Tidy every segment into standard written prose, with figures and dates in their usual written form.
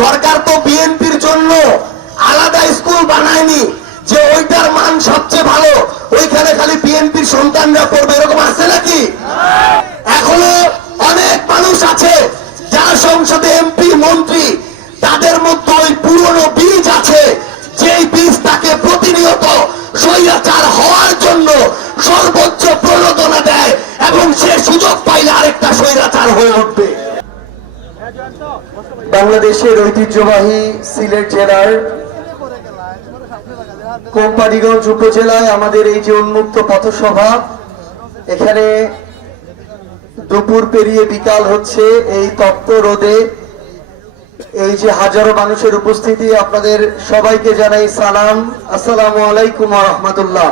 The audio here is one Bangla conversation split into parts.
সরকার তো বিএনপির জন্য আলাদা স্কুল বানায়নি যে ওইটার মান সবচেয়ে ভালো, ওইখানে খালি বিএনপির সন্তানরা পড়বে, এরকম আছে নাকি? এখনো অনেক মানুষ আছে যারা সংসদে এমপি মন্ত্রী, তাদের মধ্যে ওই পুরনো বীজ আছে, যেই বীজ তাকে প্রতিনিয়ত স্বৈরাচার হওয়ার জন্য সর্বোচ্চ প্রণোদনা দেয় এবং সে সুযোগ পাইলে আরেকটা স্বৈরাচার হয়ে উঠবে। বাংলাদেশের ঐতিহ্যবাহী সিলেট জেলার কোম্পানিগঞ্জ উপজেলায় আমাদের এই যে উন্মুক্ত পথসভা, এখানে দুপুর পেরিয়ে বিকাল হচ্ছে, এই তপ্ত রোদে এই যে হাজারো মানুষের উপস্থিতি, আপনাদের সবাইকে জানাই সালাম, আসসালামু আলাইকুম ওয়া রাহমাতুল্লাহ।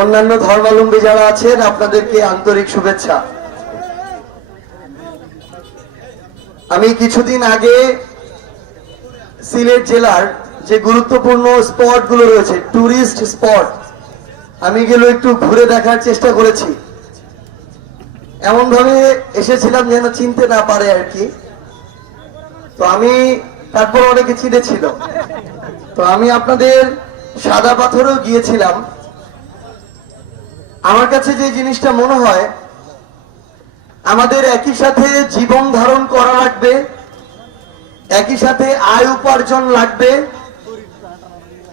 অন্যান্য ধর্মাবলম্বী যারা আছেন আপনাদেরকে আন্তরিক শুভেচ্ছা। আমি কিছুদিন আগে সিলেট জেলার যে গুরুত্বপূর্ণ স্পট গুলো রয়েছে, টুরিস্ট স্পট, আমি এগুলো একটু ঘুরে দেখার চেষ্টা করেছি। এমন ভাবে এসেছিলাম যেন চিনতে না পারে আর কি। তো আমি তারপর অনেকে চিনেছিল, তো আমি আপনাদের সাদা পাথরেও গিয়েছিলাম। আমার কাছে যে জিনিসটা মনে হয়, আমাদের একই সাথে জীবন ধারণ করা লাগবে, একই সাথে আয় উপার্জন লাগবে,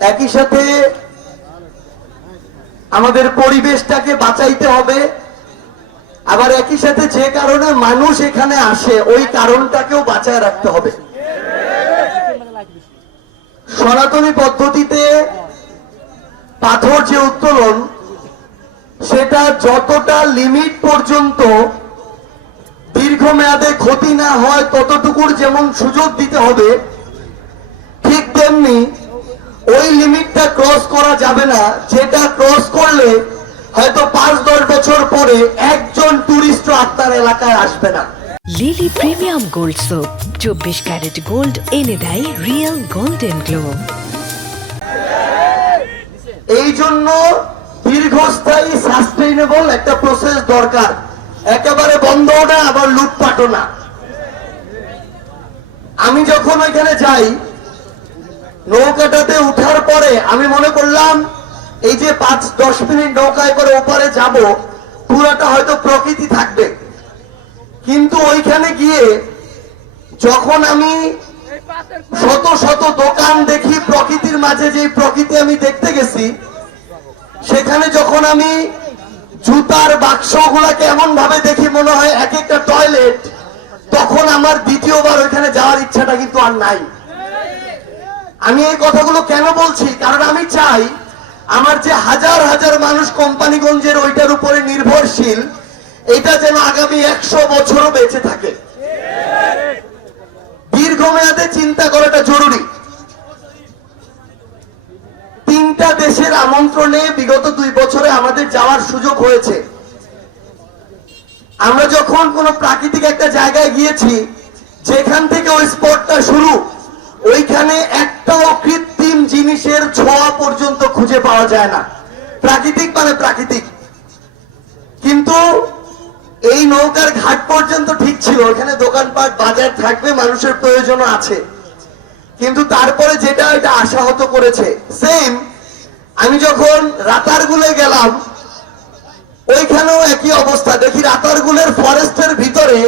একই সাথে আমাদের পরিবেশটাকে বাঁচাইতে হবে, আবার একই সাথে যে কারণে মানুষ এখানে আসে ওই কারণটাকেও বাঁচায় রাখতে হবে। সনাতনী পদ্ধতিতে পাথর যে উত্তোলন, সেটা যতটা লিমিট পর্যন্ত দীর্ঘমেয়াদে ক্ষতি না হয় ততটুকুর যেমন সুযোগ দিতে হবে, ঠিক তেমনি ওই লিমিটটা ক্রস করা যাবে না, যেটা ক্রস করলে হয়তো 5-10 বছর পরে একজন টুরিস্ট আপনার এলাকায় আসবে না। Lily premium gold soap 24 carat gold এনে দেয় রিয়েল গোল্ডেন গ্লো। এই জন্য দীর্ঘস্থায়ী সাস্টেইনেবল একটা প্রসেস দরকার, একেবারে বন্ধও না আবার লুটপাটও না। আমি যখন ওইখানে যাই, নৌকাটাতে উঠার পরে আমি মনে করলাম এই যে 5-10 মিনিট নৌকায় করে ওপারে যাব, পুরাটা হয়তো প্রকৃতি থাকবে। কিন্তু ওইখানে গিয়ে যখন আমি শত শত দোকান দেখি, প্রকৃতির মাঝে যে প্রকৃতি আমি দেখতে গেছি, সেখানে যখন আমি জুতার বাক্সগুলাকে এমন ভাবে দেখি মনে হয় এক একটা টয়লেট, তখন আমার দ্বিতীয়বার ওইখানে যাওয়ার ইচ্ছাটা কিন্তু আর নাই। আমি এই কথাগুলো কেন বলছি, কারণ আমি চাই আমার যে হাজার হাজার মানুষ কোম্পানিগঞ্জের ওইটার উপরে নির্ভরশীল, এটা যেন আগামী 100 বছরও বেঁচে থাকে। দীর্ঘমেয়াদে চিন্তা করাটা জরুরি। 3টা দেশের আমন্ত্রণে বিগত 2 বছরে আমাদের যাওয়ার সুযোগ হয়েছে। আমরা যখন কোন প্রাকৃতিক একটা জায়গায় গিয়েছি, যেখান থেকে ওই স্পটটা শুরু, ওইখানে একটাও কৃত্রিম জিনিসের ছোঁয়া পর্যন্ত খুঁজে পাওয়া যায় না। প্রাকৃতিক মানে প্রাকৃতিক। কিন্তু এই নৌকার ঘাট পর্যন্ত ঠিক ছিল, ওখানে দোকানপাট বাজার থাকবে, মানুষের প্রয়োজনও আছে, কিন্তু তারপরে যেটা এটা আশাহত করেছে। সেম আমি যখন রাতারগুলে গেলাম, ওইখানেও একই অবস্থা। দেখি রাতারগুলের ফরেস্টের ভিতরে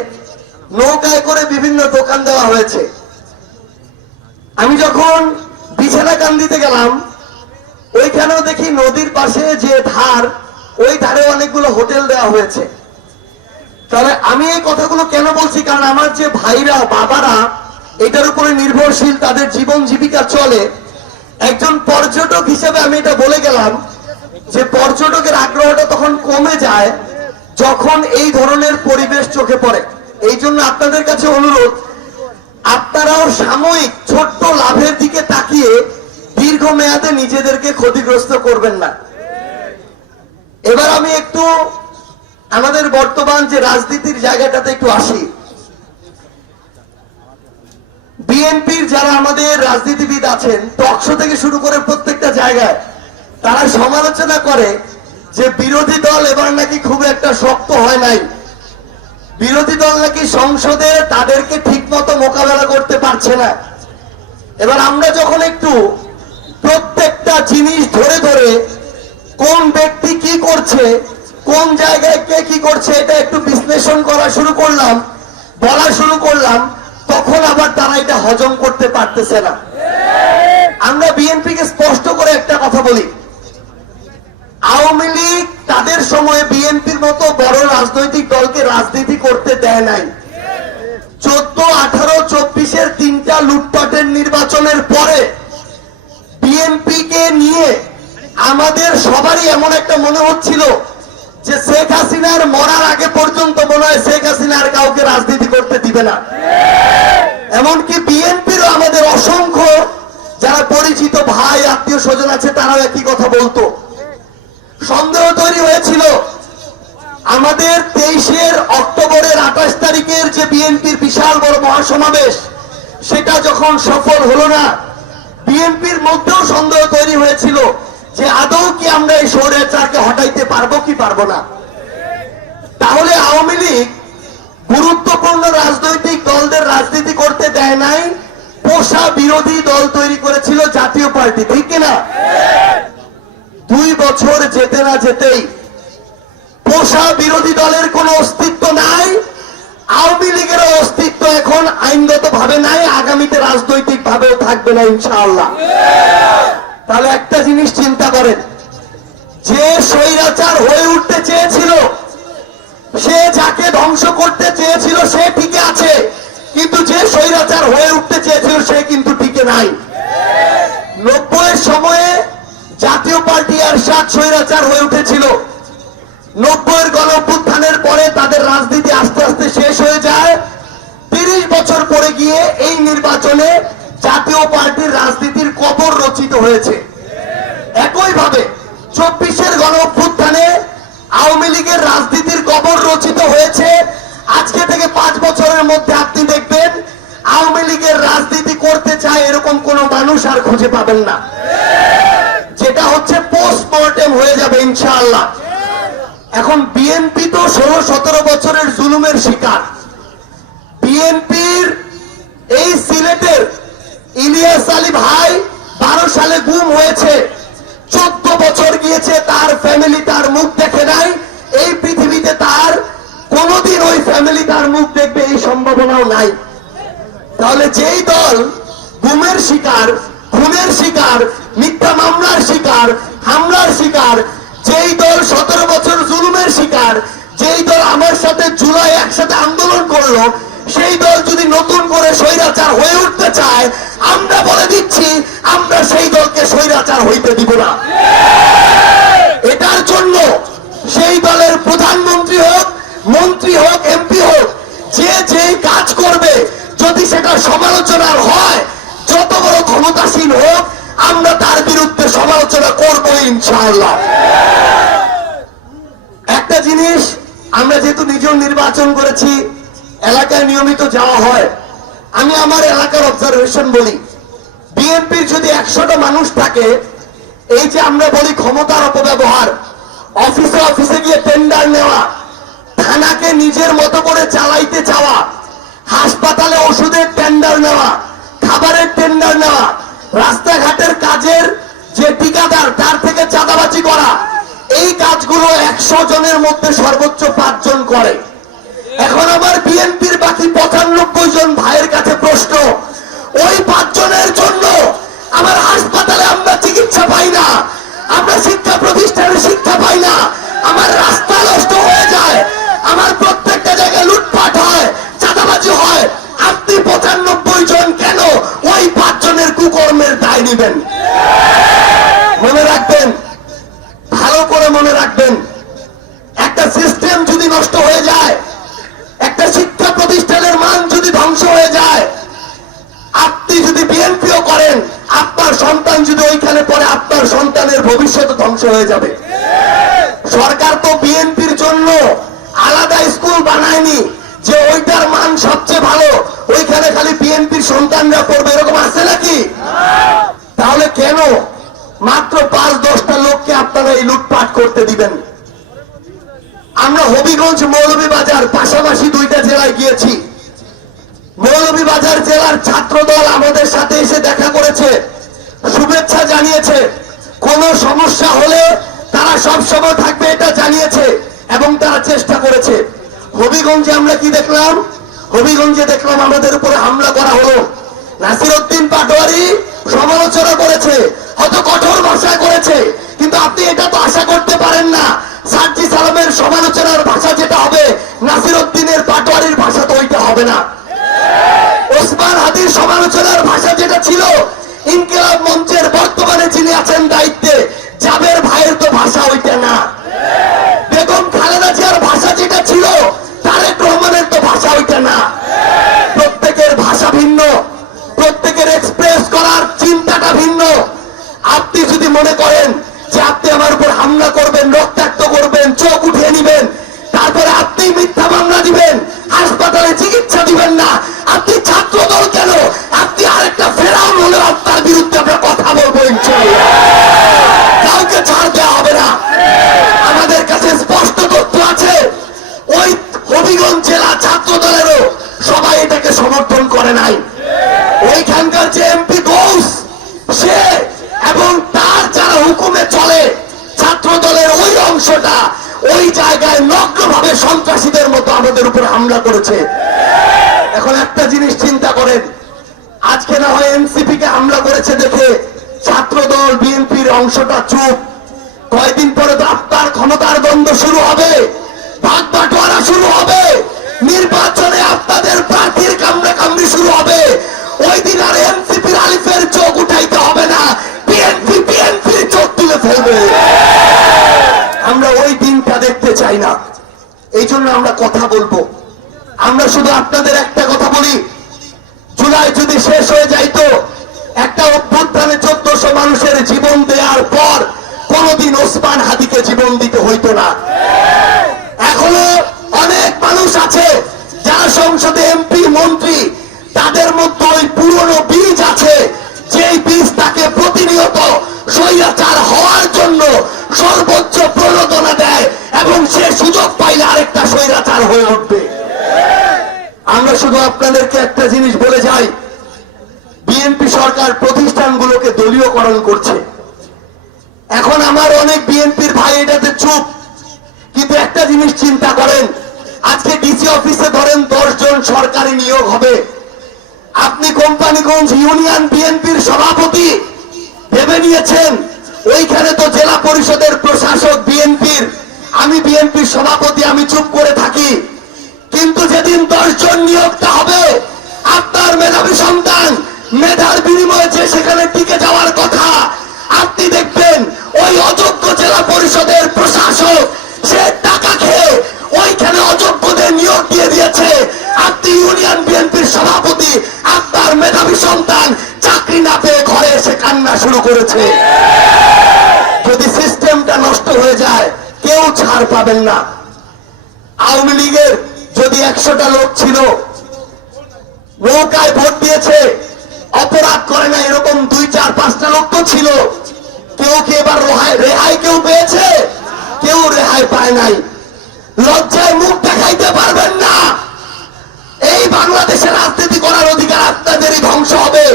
নৌকায় করে বিভিন্ন দোকান দেওয়া হয়েছে। আমি যখন বিছানাকান্দিতে গেলাম, ওইখানেও দেখি নদীর পাশে যে ধার, ওই ধারে অনেকগুলো হোটেল দেওয়া হয়েছে। তাহলে আমি এই কথাগুলো কেন বলছি, কারণ আমার যে ভাইরা বাবারা এটার উপরে নির্ভরশীল, তাদের জীবন জীবিকা চলে। একজন পর্যটক হিসেবে আমি এটা বলে গেলাম যে পর্যটকের আগ্রহটা তখন কমে যায় যখন এই ধরনের পরিবেশ চোখে পড়ে। এই জন্য আপনাদের কাছে অনুরোধ, আপনারাও সাময়িক ছোট্ট লাভের দিকে তাকিয়ে দীর্ঘমেয়াদে নিজেদেরকে ক্ষতিগ্রস্ত করবেন না। এবার আমি একটু আমাদের বর্তমান যে রাজনীতির জায়গাটাতে একটু আসি। বিএনপির যারা আমাদের রাজনীতিবিদ আছেন, টকশো থেকে শুরু করে প্রত্যেকটা জায়গায় তারা সমালোচনা করে যে বিরোধী দল এবার নাকি খুব একটা শক্ত হয় নাই। বিরোধী দল নাকি সংসদে তাদেরকে ঠিক মতো মোকাবেলা করতে পারছে না। এবার আমরা যখন একটু প্রত্যেকটা জিনিস ধরে ধরে কোন ব্যক্তি কি করছে, কোন জায়গায় কে কি করছে, এটা একটু বিশ্লেষণ করা শুরু করলাম, বলা শুরু করলাম, তখন আবার তারা এটা হজম করতে পারতেছে না। আমরা বিএনপিকে স্পষ্ট করে একটা কথা বলি, আওয়ামী লীগ তাদের সময়ে বিএনপির মতো বড় রাজনৈতিক দলকে রাজনীতি করতে দেয় নাই। 14, 18, 24-এর তিনটা লুটপাটের নির্বাচনের পরে বিএনপিকে নিয়ে আমাদের সবারই এমন একটা মনে হচ্ছিল যে শেখ হাসিনার মরার আগে পর্যন্ত মনে হয় শেখ হাসিনা আর কাউকে রাজনীতি করতে দিবে না। এমনকি বিএনপিরও আমাদের অসংখ্য যারা পরিচিত ভাই আত্মীয় স্বজন আছে তারাও একই কথা বলতো। সন্দেহ তৈরি হয়েছিল আমাদের 23 অক্টোবরের 28 তারিখের যে বিএনপির বিশাল বড় মহাসমাবেশ, সেটা যখন সফল হলো না, বিএনপির মধ্যেও সন্দেহ তৈরি হয়েছিল যে আদৌ কি আমরা এই স্বৈরাচারকে হটাইতে পারবো কি পারবো না। তাহলে আওয়ামী লীগ গুরুত্বপূর্ণ রাজনৈতিক দলদের রাজনীতি করতে দেয় নাই, পোষা বিরোধী দল তৈরি করেছিল জাতীয় পার্টি, ঠিক কিনা? 2 বছর যেতে না যেতেই পোষা বিরোধী দলের কোনো অস্তিত্ব নাই, আওয়ামী লীগের অস্তিত্ব এখন আইনগত ভাবে নাই, আগামীতে রাজনৈতিক ভাবেও থাকবে না ইনশাআল্লাহ। তাহলে একটা জিনিস চিন্তা করেন, যে স্বৈরাচার হয়ে উঠতে চেয়েছিল, সে যাকে ধ্বংস করতে চেয়েছিল সে টিকে আছে, কিন্তু যে স্বৈরাচার হয়ে উঠতে চেয়েছিল সে কিন্তু টিকে নাই। 90-এর সময়ে জাতীয় পার্টি আর 7 স্বৈরাচার হয়ে উঠেছিল। 90-এর গণঅভ্যুত্থানের পরে তাদের রাজনীতি আস্তে আস্তে শেষ হয়ে যায়। 30 বছর পরে গিয়ে এই নির্বাচনে জাতীয় পার্টির রাজনীতির কবর রচিত হয়েছে। একইভাবে 24-এর গণঅভ্যুত্থানে আওয়ামী লীগের রাজনীতির কবর রচিত হয়েছে। আজকে থেকে 5 বছরের মধ্যে আপনি দেখবেন আওয়ামী লীগের রাজনীতি করতে চায় এরকম কোন মানুষ আর খুঁজে পাবেন না। যেটা হচ্ছে পোস্টমর্টেম হয়ে যাবে ইনশাআল্লাহ। এখন বিএনপি তো 16-17 বছরের জুলুমের শিকার। বিএনপির এই সিলেটের ইলিয়াস আলী ভাই 12 সালে গুম হয়েছে, 14 বছর গিয়েছে, তার ফ্যামিলি তার মুখ দেখে নাই। এই পৃথিবীতে তার কোনোদিন ওই ফ্যামিলি তার মুখ দেখবে এই সম্ভাবনাও নাই। তাহলে যেই দল গুমের শিকার, খুনের শিকার, মিথ্যা মামলার শিকার, হামলার শিকার, যেই দল 17 বছর জুলুমের শিকার, যেই দল আমার সাথে জুলাই একসাথে আন্দোলন করলো, সেই দল যদি নতুন করে স্বৈরাচার হয়ে উঠতে চায়, আমরা বলে দিচ্ছি আমরা সেই দলকে স্বৈরাচার হইতে দিব না। এটার জন্য সেই দলের প্রধানমন্ত্রী হোক, মন্ত্রী হোক, এমপি হোক, যে যেই কাজ করবে যদি সেটা সমালোচনার হয়, যত বড় ক্ষমতাসীন হোক, আমরা তার বিরুদ্ধে সমালোচনা করব ইনশাআল্লাহ। একটা জিনিস, আমরা যেহেতু নিজেও নির্বাচন করেছি, এলাকায় নিয়মিত যাওয়া হয়, আমি আমার এলাকার অবজারভেশন বলি, বিএনপির যদি 100টা মানুষ থাকে, এই যে আমরা বলি ক্ষমতার অপব্যবহার, অফিসে অফিসে গিয়ে টেন্ডার নেওয়া, থানাকে নিজের মতো করে চালাইতে চাওয়া, হাসপাতালে ওষুধের টেন্ডার নেওয়া, খাবারের টেন্ডার নেওয়া, রাস্তাঘাটের কাজের যে ঠিকাদার তার থেকে চাঁদাবাজি করা, এই কাজগুলো 100 জনের মধ্যে সর্বোচ্চ 5 জন করে। এখন আমার বিএনপির বাকি 95 জন ভাইয়ের কাছে প্রশ্ন, ওই 5 জনের জন্য আমার হাসপাতালে আমরা চিকিৎসা পাই না, আমরা শিক্ষা প্রতিষ্ঠানে শিক্ষা পাই না, আমার রাস্তা নষ্ট হয়ে যায়, আমার প্রত্যেকটা জায়গায় লুটপাট হয়, চাঁদাবাজি হয়, আপনি 95 জন কেন ওই 5 জনের কুকর্মের দায় নেবেন? মনে রাখবেন, ভালো করে মনে রাখবেন, একটা সিস্টেম যদি নষ্ট হয়ে যায়, একটা শিক্ষা প্রতিষ্ঠানের মান যদি ধ্বংস হয়ে যায়, আপনি যদি বিএনপিও করেন, আপনার সন্তান যদি ওইখানে পড়ে, আপনার সন্তানের ভবিষ্যৎ ধ্বংস হয়ে যাবে। সরকার তো বিএনপির জন্য আলাদা স্কুল বানায়নি যে ওইটার মান সবচেয়ে ভালো, ওইখানে খালি বিএনপির সন্তানরা পড়বে, এরকম আছে নাকি? তাহলে কেন মাত্র 5-10টা লোককে আপনারা এই লুটপাট করতে দিবেন? আমরা হবিগঞ্জ মৌলভীবাজার পাশাপাশি দুইটা জেলায় গিয়েছি। মৌলভীবাজার জেলার ছাত্রদল আমাদের সাথে এসে দেখা করেছে, শুভেচ্ছা জানিয়েছে, কোন সমস্যা হলে তারা সবসময় থাকবে এটা জানিয়েছে এবং তারা চেষ্টা করেছে। হবিগঞ্জে আমরা কি দেখলাম? হবিগঞ্জে দেখলাম আমাদের উপরে হামলা করা হলো। নাসিরউদ্দিন পাটোয়ারি সমালোচনা করেছে, হয়তো কঠোর ভাষায় করেছে, কিন্তু আপনি এটা তো আশা করতে পারেন না সার্জি সালামের সমালোচনার ভাষা যেটা হবে, নাসিরউদ্দিনের পাটোয়ারির ভাষা তো ওইটা হবে না। ওসমান হাদির সমালোচনার ভাষা যেটা ছিল, ইনকিলাব মঞ্চের বর্তমানে যিনি আছেন দায়িত্বে জাবের ভাইয়ের তো ভাষা ওইটা না। বেগম খালেদা জিয়ার ভাষা যেটা ছিল, তারেক রহমানের তো ভাষা ওইটা না। প্রত্যেকের ভাষা ভিন্ন, প্রত্যেকের এক্সপ্রেস করার চিন্তাটা ভিন্ন। আপনি যদি মনে করেন যে আপনি আমার উপর হামলা করবেন, রক্তাক্ত করবেন, চোখ উঠিয়ে নিবেন, তারপরে আপনি মিথ্যা মামলা দিবেন, হাসপাতালে চিকিৎসা দিবেন না, আপনি ছাত্র দল কেন, আপনি আরেকটা ফেরাউন হলে আপনার বিরুদ্ধে আমরা কথা বলবো ইনশাআল্লাহ। কাউকে ছাড় দেওয়া হবে না। আমাদের কাছে স্পষ্ট তথ্য আছে, ওই হবিগঞ্জ জেলা ছাত্র দলেরও সবাই এটাকে সমর্থন করে নাই। ওইখানকার যে এমপি গৌস, সে এবং তার যারা হুকুমে চলে ছাত্র দলের ওই অংশটা ওই জায়গায় নগ্নভাবে সন্ত্রাসীদের মতো আমাদের উপরে হামলা করেছে। এখন একটা জিনিস চিন্তা করেন, আজকে না হয় এনসিপি কে হামলা করেছে দেখে ছাত্র দল বিএনপির অংশটা চুপ, কয়েকদিন পরে তো আপনার ক্ষমতার দ্বন্দ্ব শুরু হবে, ভাগ বাটোয়ারা শুরু হবে, নির্বাচনে আপনাদের প্রার্থীর কামড়াকামড়ি শুরু হবে। ওই দিন আর এনসিপির আলিফের চোখ উঠাইতে হবে না, বিএনপির চোখ তুলে ফেলবে। আমরা ওই দিনটা দেখতে চাই না, এই জন্য আমরা কথা বলবো। আমরা শুধু আপনাদের একটা কথা বলি, জুলাই যদি শেষ হয়ে যাইতো, একটা অভ্যুত্থানে 1400 মানুষের জীবন দেওয়ার পর কোনদিন ওসমান হাদিকে জীবন দিতে হইতো না। এখনো অনেক মানুষ আছে যারা সংসদে এমপি মন্ত্রী, তাদের মধ্যে ওই পুরনো বীজ আছে, যেই বীজ তাকে প্রতিনিয়ত স্বৈরাচার হওয়ার জন্য সর্বোচ্চ প্রণোদনা দেয় এবং সে সুযোগ পাইলে আরেকটা স্বৈরাচার হয়ে উঠবে। আমরা শুধু আপনাদেরকে একটা জিনিস বলে যাই, বিএনপি সরকার প্রতিষ্ঠানগুলোকে দলীয়করণ করছে। এখন আমার অনেক বিএনপির ভাই এটাতে চুপ, কিন্তু একটা জিনিস চিন্তা করেন, আজকে ডিসি অফিসে ধরেন 10 জন সরকারি নিয়োগ হবে, আপনি কোম্পানিগঞ্জ ইউনিয়ন বিএনপির সভাপতি ভেবে নিয়েছেন, ওইখানে তো জেলা পরিষদের প্রশাসক বিএনপির, আমি বিএনপির সভাপতি, আমি চুপ করে থাকি। কিন্তু যেদিন 10 জন নিয়োগটা হবে, আপনার মেধাবী সন্তান মেধার বিনিময়ে যে সেখানে টিকে যাওয়ার কথা, আপনি দেখবেন ওই অযোগ্য জেলা পরিষদের প্রশাসক সে টাকা খেয়ে ওইখানে অযোগ্যদের নিয়োগ দিয়ে দিয়েছে। আপনি ইউনিয়ন বিএনপির সভাপতি, আপনার মেধাবী সন্তান চাকরি না পেয়ে ঘরে এসে কান্না শুরু করেছে। যদি সিস্টেমটা নষ্ট হয়ে যায়, কেউ ছাড় পাবেন না। আওয়ামী লীগের যদি 100টা লোক ছিল, নৌকায় ভোট দিয়েছে, অপরাধ করে না, এরকম 2, 4, 5টা লোক তো ছিল, কেউ কি এবার রেহাই কেউ পেয়েছে? কেউ রেহাই পায় নাই। লজ্জায় মুখ দেখাইতে পারবেন না। এই বাংলাদেশে রাজনীতি করার অধিকার আপনাদেরই ধ্বংস হবে।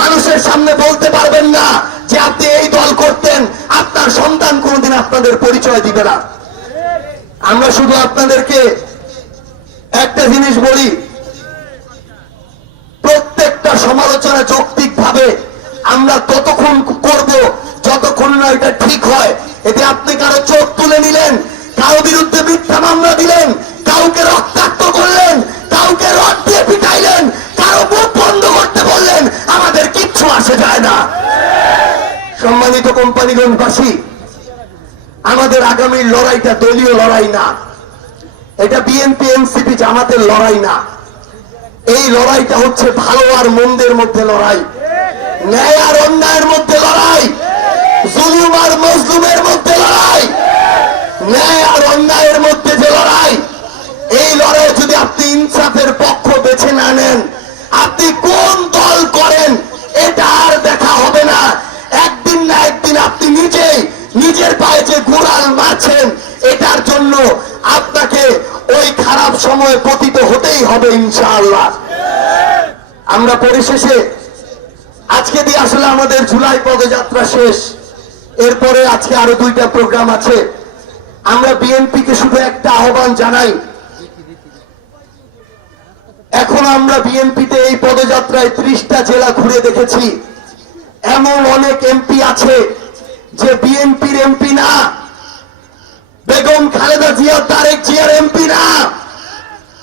মানুষের সামনে বলতে পারবেন না যে আপনি এই দল করতেন, আপনার সন্তান কোনোদিন আপনাদের পরিচয় দিবে না। আমরা শুধু আপনাদেরকে একটা জিনিস বলি, প্রত্যেকটা সমালোচনা যৌক্তিক ভাবে আমরা ততক্ষণ করব যতক্ষণ না এটা ঠিক হয়। এতে আপনি কারো চোখ তুলে নিলেন, কারো বিরুদ্ধে মিথ্যা মামলা দিলেন, কাউকে রক্তাক্ত করলেন, কাউকে রড দিয়ে পিটাইলেন, কারো মুখ বন্ধ করতে বললেন, আমাদের কিচ্ছু আসে যায় না। সম্মানিত কোম্পানিগঞ্জবাসী, আমাদের আগামীর লড়াইটা দলীয় লড়াই না, এটা বিএনপি এনসিপি জামাতের লড়াই না। এই লড়াইটা হচ্ছে ভালো আর মন্দের মধ্যে লড়াই, ন্যায় আর অন্যায়ের মধ্যে লড়াই, জুলুম আর মজলুমের মধ্যে লড়াই। ন্যায় আর অন্যায়ের মধ্যে যে লড়াই, এই লড়াই যদি আপনি ইনসাফের পক্ষ বেছে না নেন, আপনি কোন দল করেন এটা আর দেখা হবে না। একদিন না একদিন আপনি নিজেই নিজের পায়ে যে গুড়াল মারছেন, এটার জন্য সময় পতিত হতেই হবে ইনশাআল্লাহ। আমরা পরিশেষে আজকে দিয়ে আসলে আমাদের জুলাই পদযাত্রা শেষ, এরপরে আজকে আরো 2টা প্রোগ্রাম আছে। আমরা বিএনপিকে শুধু একটা আহ্বান জানাই, এখন আমরা বিএনপিতে এই পদযাত্রায় 30টা জেলা ঘুরে দেখেছি, এমন অনেক এমপি আছে যে বিএনপির এমপি না, বেগম খালেদা জিয়া তারেক জিয়ার এমপি না,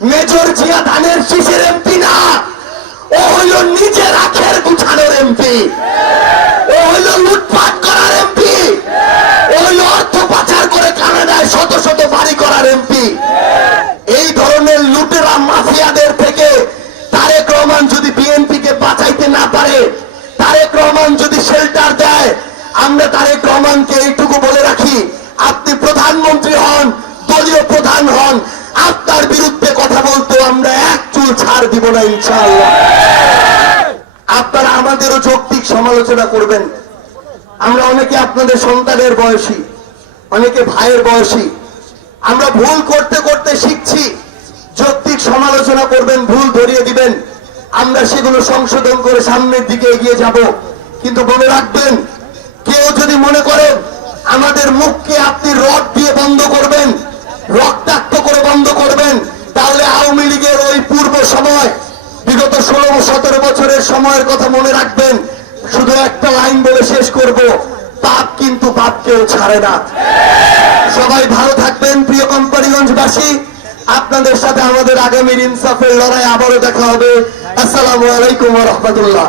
মেজর জিয়া ধানের শীষের এমপি না, ও হইল নিজের আখের গুছানোর এমপি, ও হইল লুটপাট করার এমপি, ও হইল অর্থ পাচার করে কানাডায় শত শত বাড়ি করার এমপি। এই ধরনের লুটেরা মাফিয়াদের থেকে তারেক রহমান যদি বিএনপিকে বাঁচাইতে না পারে, তারেক রহমান যদি শেল্টার দেয়, আমরা তারেক রহমানকে এইটুকু বলে রাখি, আপনি প্রধানমন্ত্রী হন, দলীয় প্রধান হন, আপনার বিরুদ্ধে কথা বলতে আমরা এক চুল ছাড় দিব না ইনশাআল্লাহ। আপনারা আমাদেরও যৌক্তিক সমালোচনা করবেন। আমরা অনেকে আপনাদের সন্তানের বয়সী, অনেকে ভাইয়ের বয়সী, আমরা ভুল করতে করতে শিখছি, যৌক্তিক সমালোচনা করবেন, ভুল ধরিয়ে দিবেন, আমরা সেগুলো সংশোধন করে সামনের দিকে এগিয়ে যাব। কিন্তু মনে রাখবেন, কেউ যদি মনে করেন আমাদের মুখকে আপনি রড দিয়ে বন্ধ করবেন, রক্তাক্ত করে বন্ধ করবেন, তাহলে আওয়ামী লীগের ওই পূর্ব সময়, বিগত 16-17 বছরের সময়ের কথা মনে রাখবেন। শুধু একটা লাইন বলে শেষ করব, পাপ কিন্তু পাপকেও ছাড়ে না। সবাই ভালো থাকবেন প্রিয় কোম্পানিগঞ্জবাসী। আপনাদের সাথে আমাদের আগামীর ইনসাফের লড়াই আবারও দেখা হবে। আসসালামু আলাইকুম ওয়া রাহমাতুল্লাহ।